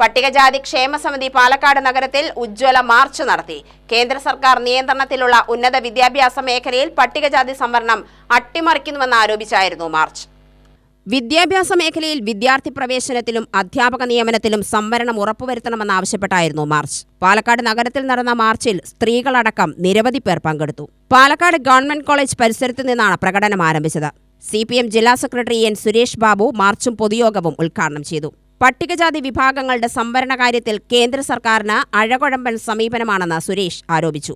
പട്ടികജാതി ക്ഷേമ സമിതി പാലക്കാട് നഗരത്തിൽ ഉജ്ജ്വല മാർച്ച് നടത്തി. കേന്ദ്ര സർക്കാർ നിയന്ത്രണത്തിലുള്ള ഉന്നത വിദ്യാഭ്യാസ മേഖലയിൽ പട്ടികജാതി സംവരണം അട്ടിമറിക്കുന്നുവെന്ന് ആരോപിച്ചായിരുന്നു മാർച്ച്. വിദ്യാഭ്യാസ മേഖലയിൽ വിദ്യാർത്ഥി പ്രവേശനത്തിലും അധ്യാപക നിയമനത്തിലും സംവരണം ഉറപ്പുവരുത്തണമെന്നാവശ്യപ്പെട്ടായിരുന്നു മാർച്ച്. പാലക്കാട് നഗരത്തിൽ നടന്ന മാർച്ചിൽ സ്ത്രീകളടക്കം നിരവധി പേർ പങ്കെടുത്തു. പാലക്കാട് ഗവൺമെന്റ് കോളേജ് പരിസരത്തു നിന്നാണ് പ്രകടനം ആരംഭിച്ചത്. CPM ജില്ലാ സെക്രട്ടറി N. സുരേഷ് ബാബു മാർച്ചും പൊതുയോഗവും ഉദ്ഘാടനം ചെയ്തു. പട്ടികജാതി വിഭാഗങ്ങളുടെ സംവരണ കാര്യത്തിൽ കേന്ദ്ര സർക്കാരിന് അഴകുഴമ്പൻ സമീപനമാണെന്ന് സുരേഷ് ആരോപിച്ചു.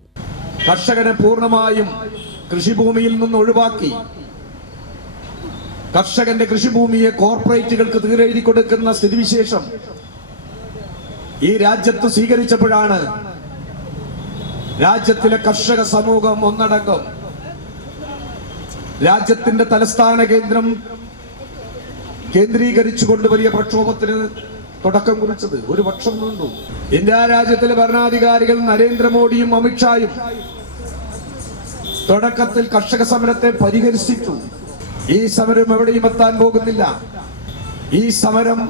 കർഷകനെ പൂർണ്ണമായും കൃഷിഭൂമിയിൽ നിന്ന് ഒഴിവാക്കി കർഷകന്റെ കൃഷിഭൂമിയെ കോർപ്പറേറ്റുകൾക്ക് തീരെഴുതി കൊടുക്കുന്ന സ്ഥിതിവിശേഷം ഈ രാജ്യത്ത് സ്വീകരിച്ചപ്പോഴാണ് രാജ്യത്തിലെ കർഷക സമൂഹം ഒന്നടങ്കം രാജ്യത്തിന്റെ തലസ്ഥാന കേന്ദ്രം കേന്ദ്രീകരിച്ചുകൊണ്ട് വലിയ പ്രക്ഷോഭത്തിന് തുടക്കം കുറിച്ചത്. ഒരു വർഷം നീണ്ടു. ഇന്ത്യ രാജ്യത്തിലെ ഭരണാധികാരികൾ നരേന്ദ്രമോദിയും അമിത്ഷായും തുടക്കത്തിൽ കർഷക സമരത്തെ പരിഹരിച്ചിട്ടു. ഈ സമരം എവിടെയും എത്താൻ പോകുന്നില്ല, ഈ സമരം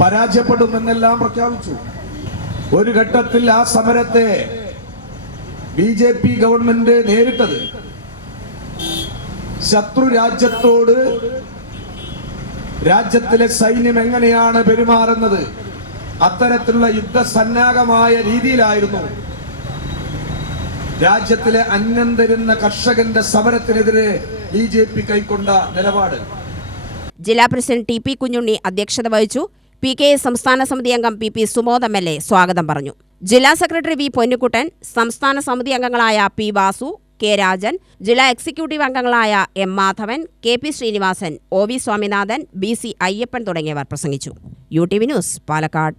പരാജയപ്പെടുമെന്നെല്ലാം പ്രഖ്യാപിച്ചു. ഒരു ഘട്ടത്തിൽ ആ സമരത്തെ BJP ഗവൺമെന്റ് നേരിട്ടത് ശത്രു രാജ്യത്തോട് രാജ്യത്തിലെ സൈന്യം എങ്ങനെയാണ് പെരുമാറുന്നത്, അത്തരത്തിലുള്ള യുദ്ധസന്നാഹമായ രീതിയിലായിരുന്നു രാജ്യത്തിലെ അന്നം തരുന്ന കർഷകന്റെ സമരത്തിനെതിരെ BJP കൈക്കൊണ്ട നിലപാട്. ജില്ലാ പ്രസിഡന്റ് TP കുഞ്ഞുണ്ണി അധ്യക്ഷത വഹിച്ചു. PKS സംസ്ഥാന സമിതി അംഗം PP സുമോദ് MLA സ്വാഗതം പറഞ്ഞു. ജില്ലാ സെക്രട്ടറി V. പൊന്നുകുട്ടൻ, സംസ്ഥാന സമിതി അംഗങ്ങളായ P. വാസു, K. രാജൻ, ജില്ലാ എക്സിക്യൂട്ടീവ് അംഗങ്ങളായ M. Madhavan, KP Sreenivasan, OV Swaminathan, BC Ayyappan തുടങ്ങിയവർ പ്രസംഗിച്ചു. UTV news, Palakkad.